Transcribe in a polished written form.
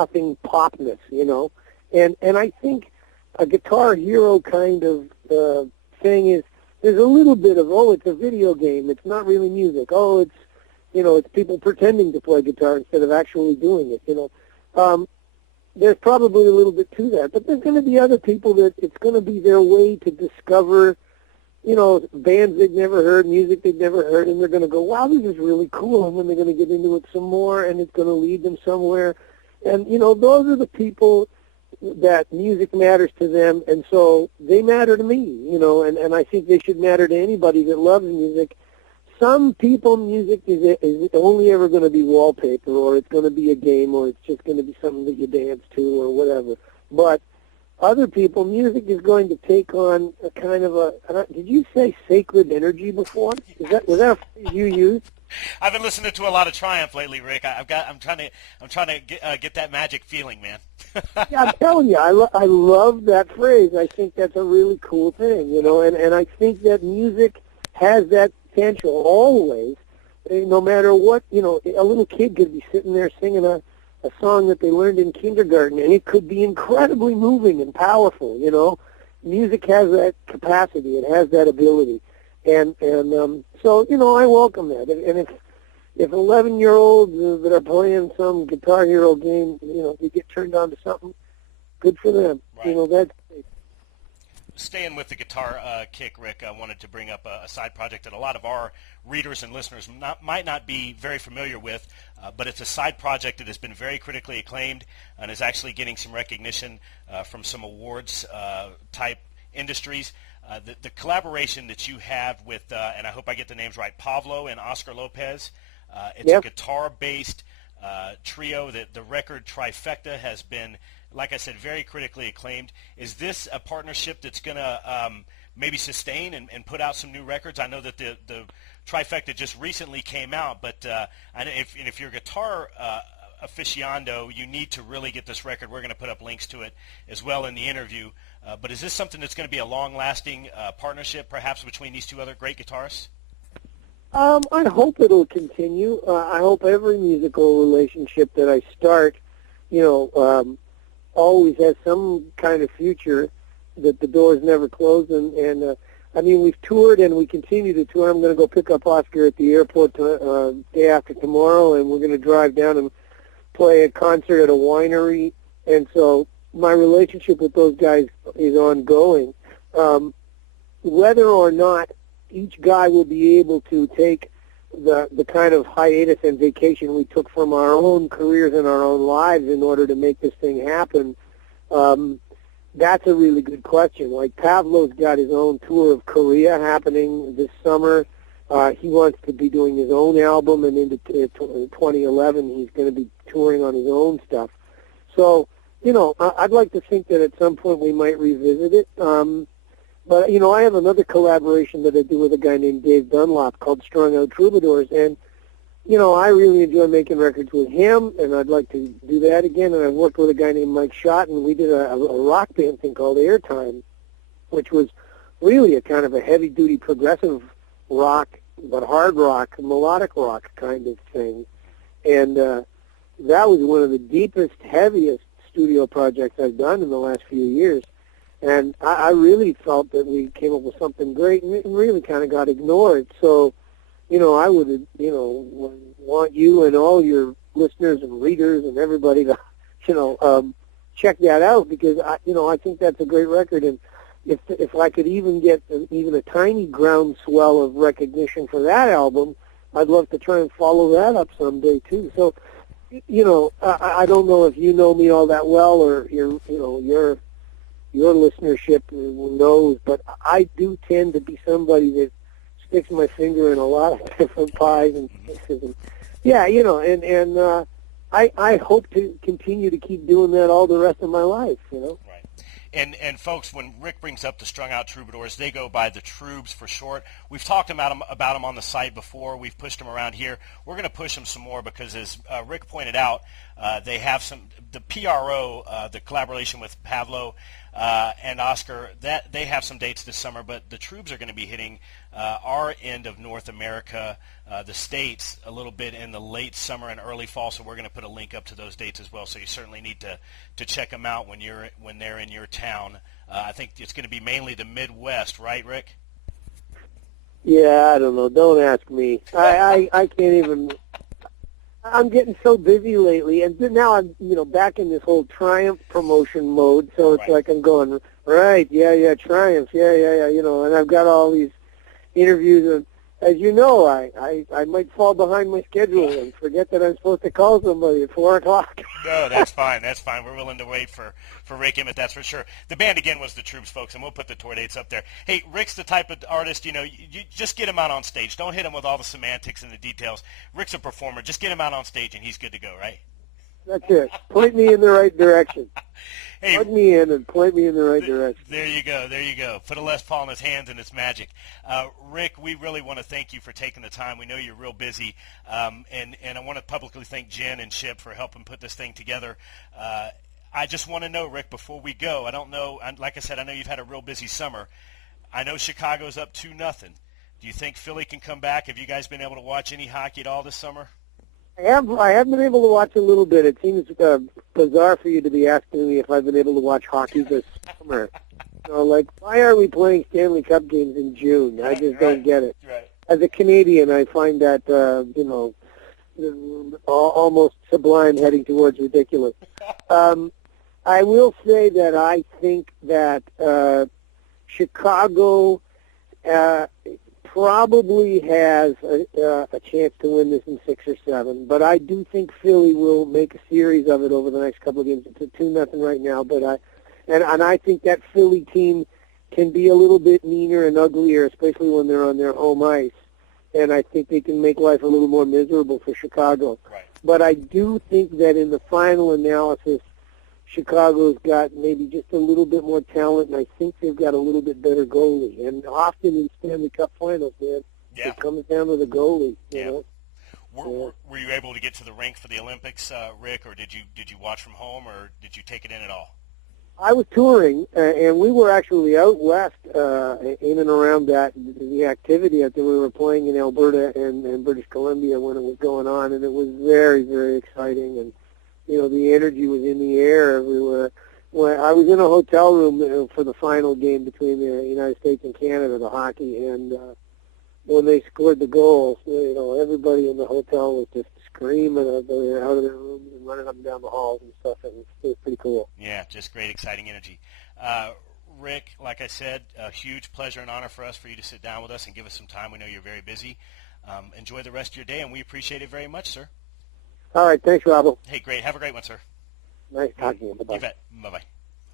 nothing popness, you know. And I think a Guitar Hero kind of thing is, there's a little bit of, oh, it's a video game, it's not really music, oh, it's, you know, it's people pretending to play guitar instead of actually doing it, you know. There's probably a little bit to that, but there's going to be other people that it's going to be their way to discover, you know, bands they've never heard, music they've never heard, and they're going to go, wow, this is really cool, and then they're going to get into it some more, and it's going to lead them somewhere. And, you know, those are the people that music matters to them, and so they matter to me, you know, and I think they should matter to anybody that loves music. Some people, music is only ever going to be wallpaper, or it's going to be a game, or it's just going to be something that you dance to, or whatever. But other people, music is going to take on a kind of a, did you say sacred energy before? Was that a phrase you used? I've been listening to a lot of Triumph lately, Rick. I'm trying to get that magic feeling, man. Yeah, I'm telling you, I love that phrase. I think that's a really cool thing, you know, and I think that music has that potential always, no matter what, you know. A little kid could be sitting there singing a song that they learned in kindergarten, and it could be incredibly moving and powerful, you know. Music has that capacity. It has that ability. And so, you know, I welcome that. And if 11-year-olds that are playing some Guitar Hero game, you know, they get turned on to something, good for them. Right. You know, that's... Staying with the guitar kick, Rick, I wanted to bring up a side project that a lot of our readers and listeners might not be very familiar with, but it's a side project that has been very critically acclaimed and is actually getting some recognition from some awards type industries. The collaboration that you have with, and I hope I get the names right, Pablo and Oscar Lopez, it's Yep. a guitar-based trio. The record Trifecta has been, like I said, very critically acclaimed. Is this a partnership that's going to maybe sustain and put out some new records? I know that the Trifecta just recently came out, but if you're a guitar aficionado, you need to really get this record. We're going to put up links to it as well in the interview. But is this something that's going to be a long-lasting partnership, perhaps, between these two other great guitarists? I hope it'll continue. I hope every musical relationship that I start, you know, always has some kind of future, that the doors never close. And I mean, we've toured and we continue to tour. I'm going to go pick up Oscar at the airport day after tomorrow, and we're going to drive down and play a concert at a winery. And so my relationship with those guys is ongoing. Whether or not each guy will be able to take the kind of hiatus and vacation we took from our own careers and our own lives in order to make this thing happen, that's a really good question. Like, Pablo's got his own tour of Korea happening this summer. He wants to be doing his own album, and into 2011 he's going to be touring on his own stuff. So, you know, I'd like to think that at some point we might revisit it. But, you know, I have another collaboration that I do with a guy named Dave Dunlop called Strung Out Troubadours, and, you know, I really enjoy making records with him, and I'd like to do that again. And I've worked with a guy named Mike Schott, and we did a rock band thing called Airtime, which was really a kind of a heavy-duty progressive rock, but hard rock, melodic rock kind of thing. And that was one of the deepest, heaviest studio projects I've done in the last few years. And I really felt that we came up with something great, and it really kind of got ignored. So, you know, I would, you know, want you and all your listeners and readers and everybody to, you know, check that out, because I think that's a great record. And if I could even get even a tiny groundswell of recognition for that album, I'd love to try and follow that up someday too. So, you know, I don't know if you know me all that well, or your listenership knows, but I do tend to be somebody that sticks my finger in a lot of different pies and pieces. And yeah, you know, and I hope to continue to keep doing that all the rest of my life, you know. Right. And folks, when Rick brings up the Strung Out Troubadours, they go by the Troubs for short. We've talked about them on the site before. We've pushed them around here. We're going to push them some more because, as Rick pointed out, they have the PRO, the collaboration with Pavlo and Oscar, that they have some dates this summer, but the Troops are going to be hitting our end of North America, the States, a little bit in the late summer and early fall. So we're going to put a link up to those dates as well. So you certainly need to check them out when they're in your town. I think it's going to be mainly the Midwest, right, Rik? Yeah, I don't know. Don't ask me. I can't even. I'm getting so busy lately, and now I'm back in this whole Triumph promotion mode. So it's like I'm going right, yeah, Triumph, yeah, and I've got all these interviews, and as you know, I might fall behind my schedule and forget that I'm supposed to call somebody at 4:00. No, that's fine. That's fine. We're willing to wait for Rik Emmett, that's for sure. The band, again, was the Troops, folks, and we'll put the tour dates up there. Hey, Rik's the type of artist, you just get him out on stage. Don't hit him with all the semantics and the details. Rik's a performer. Just get him out on stage, and he's good to go, right? That's it. Point me in the right direction. Hey, plug me in and point me in the right direction. There you go. There you go. Put a Les Paul in his hands, and it's magic. Rik, we really want to thank you for taking the time. We know you're real busy, and I want to publicly thank Jen and Chip for helping put this thing together. I just want to know, Rik, before we go, I don't know, like I said, I know you've had a real busy summer. I know Chicago's up 2-0. Do you think Philly can come back? Have you guys been able to watch any hockey at all this summer? I have been able to watch a little bit. It seems bizarre for you to be asking me if I've been able to watch hockey this summer. Why are we playing Stanley Cup games in June? I just don't get it. Right. As a Canadian, I find that, almost sublime, heading towards ridiculous. I will say that I think that Chicago probably has a chance to win this in 6 or 7, but I do think Philly will make a series of it over the next couple of games. It's a 2-0 right now, but I think that Philly team can be a little bit meaner and uglier, especially when they're on their home ice, and I think they can make life a little more miserable for Chicago. Right. But I do think that in the final analysis, Chicago's got maybe just a little bit more talent, and I think they've got a little bit better goalie. And often in Stanley Cup finals, man, it comes down to the goalie. You know? Were you able to get to the rink for the Olympics, Rik, or did you watch from home, or did you take it in at all? I was touring, and we were actually out west in and around the activity. I think we were playing in Alberta and British Columbia when it was going on, and it was very, very exciting. And the energy was in the air everywhere. When I was in a hotel room for the final game between the United States and Canada, the hockey, and when they scored the goal, everybody in the hotel was just screaming out of their rooms and running up and down the halls and stuff. It was pretty cool. Yeah, just great, exciting energy. Rik, like I said, a huge pleasure and honor for us for you to sit down with us and give us some time. We know you're very busy. Enjoy the rest of your day, and we appreciate it very much, sir. All right. Thanks, Robert. Hey, great. Have a great one, sir. Nice talking to you. Bye-bye. You bet.